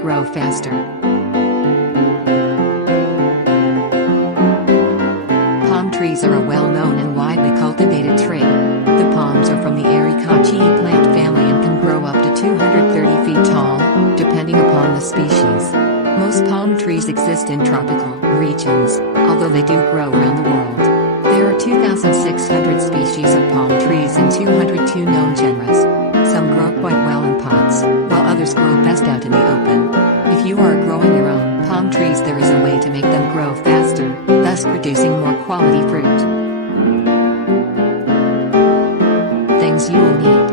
grow faster. Palm trees are a well-known and widely cultivated tree. The palms are from the Arecaceae plant family and can grow up to 230 feet tall, depending upon the species. Most palm trees exist in tropical regions, although they do grow around the world. There are 2,600 species of palm trees and 202 known genres. Some grow quite well in pots, while others grow best out in the open. If you are growing your own palm trees, there is a way to make them grow faster, thus producing more quality fruit. Things you will need: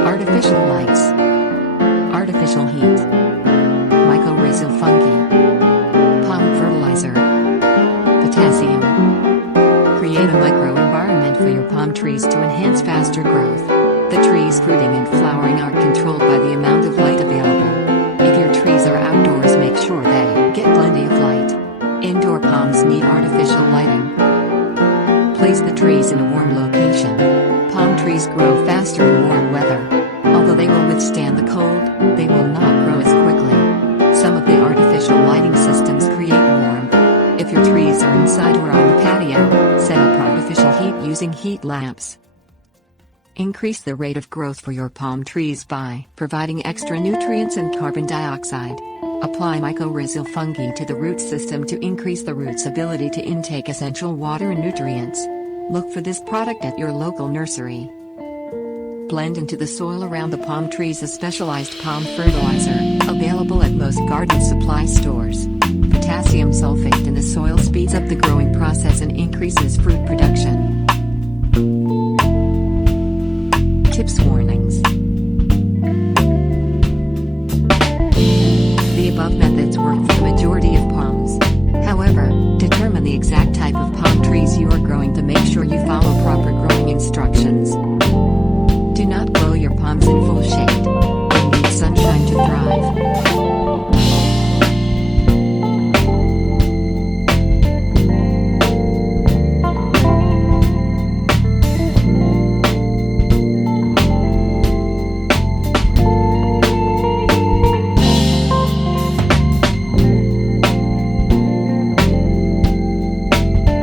artificial lights, artificial heat, mycorrhizal fungi, palm fertilizer, potassium. Create a microenvironment for your palm trees to enhance faster growth. The trees fruiting and flowering are controlled by the amount of light available. If your trees are outdoors, make sure they get plenty of light. Indoor palms need artificial lighting. Place the trees in a warm location. Palm trees grow faster in warm weather. Although they will withstand the cold, they will not grow as quickly. Some of the artificial lighting systems create warmth. If your trees are inside or on the patio, set up artificial heat using heat lamps. Increase the rate of growth for your palm trees by providing extra nutrients and carbon dioxide. Apply mycorrhizal fungi to the root system to increase the root's ability to intake essential water and nutrients. Look for this product at your local nursery. Blend into the soil around the palm trees a specialized palm fertilizer, available at most garden supply stores. Potassium sulfate in the soil speeds up the growing process and increases fruit production. Tips warnings. The above methods work for the majority of palms. However, determine the exact type of palm trees you are growing to make sure you follow proper growing instructions.